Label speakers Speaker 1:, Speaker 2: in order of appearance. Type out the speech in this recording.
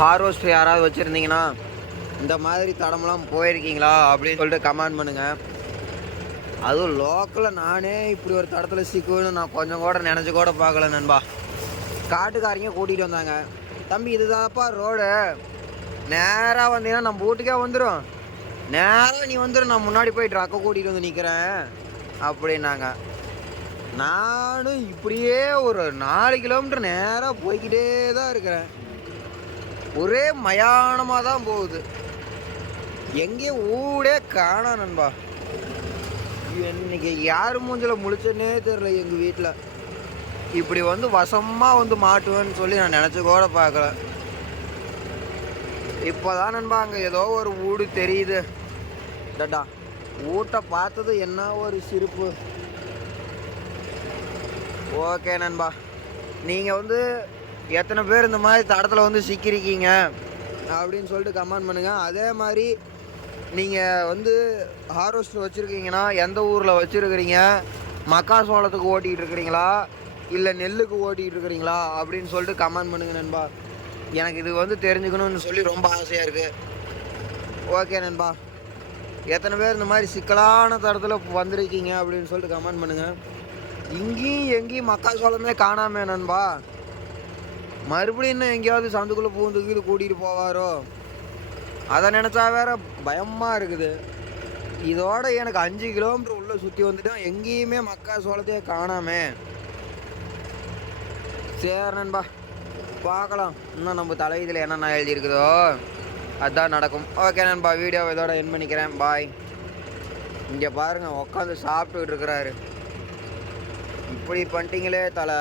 Speaker 1: Harvest யாராவது வச்சுருந்தீங்கன்னா இந்த மாதிரி தடமெல்லாம் போயிருக்கீங்களா அப்படின்னு சொல்லிட்டு கமெண்ட் பண்ணுங்கள் அதுவும் லோக்கலில் நானே இப்படி ஒரு தடத்தில் சிக்குவேன்னு நான் கொஞ்சம் கூட நினச்சி கூட பார்க்கல நண்பா. காட்டுக்காரங்க கூட்டிகிட்டு வந்தாங்க. தம்பி இதுதான்ப்பா ரோடு நேராக வந்தீங்கன்னா நம்ம வீட்டுக்கே வந்துடும் நேராக நீ வந்துடும் நான் முன்னாடி போய் ட்ரக்கை கூட்டிகிட்டு வந்து நிற்கிறேன் அப்படின்னாங்க. நானும் இப்படியே ஒரு நாலு கிலோமீட்டர் நேராக போய்க்கிட்டே தான் இருக்கிறேன். ஒரே மயானமாக தான் போகுது. எங்கேயும் ஊடே காணா நண்பா. இன்னைக்கு யார் மூஞ்சில் முழிச்சேன்னே தெரில எங்கள் வீட்டில் இப்படி வந்து வசமாக வந்து மாட்டுவேன்னு சொல்லி நான் நினச்சி கூட பார்க்கல. இப்போதான் நண்பா அங்கே ஏதோ ஒரு வீடு தெரியுது. டடா வீட்டை பார்த்தது என்ன ஒரு சிரிப்பு. ஓகே நண்பா. நீங்கள் வந்து எத்தனை பேர் இந்த மாதிரி தடத்தில் வந்து சிக்கியிருக்கீங்க அப்படின்னு சொல்லிட்டு கமெண்ட் பண்ணுங்கள் அதே மாதிரி நீங்கள் வந்து ஹார்வெஸ்ட் வச்சுருக்கீங்கன்னா எந்த ஊரில் வச்சுருக்கிறீங்க? மக்காசோளத்துக்கு ஓட்டிகிட்டு இருக்கிறீங்களா? இல்லை நெல்லுக்கு ஓட்டிகிட்டு இருக்கிறீங்களா? அப்படின்னு சொல்லிட்டு கமெண்ட் பண்ணுங்கள் நண்பா. எனக்கு இது வந்து தெரிஞ்சுக்கணும்னு சொல்லி ரொம்ப ஆசையாக இருக்குது ஓகே நண்பா. எத்தனை பேர் இந்த மாதிரி சிக்கலான தரத்தில் வந்திருக்கீங்க அப்படின்னு சொல்லிட்டு கமெண்ட் பண்ணுங்கள் இங்கேயும் எங்கேயும் மக்காசோளமே காணாமே நண்பா. மறுபடியும் இன்னும் எங்கேயாவது சந்துக்குள்ளே பூந்து கூட்டிகிட்டு போவாரோ? அதை நினச்சா வேற பயமாக இருக்குது. இதோட எனக்கு அஞ்சு கிலோமீட்டர் உள்ளே சுற்றி வந்துட்டோம் எங்கேயுமே மக்கா சோளத்தையே காணாமே. சரி நண்பா பார்க்கலாம். இன்னும் நம்ம தலையீதில் என்னென்ன எழுதியிருக்குதோ அதுதான் நடக்கும். ஓகே நண்பா வீடியோ இதோட என் பண்ணிக்கிறேன். பாய் இங்கே பாருங்கள் உட்காந்து சாப்பிட்டுக்கிட்டு இருக்கிறாரு. இப்படி பண்ணிட்டீங்களே தலை.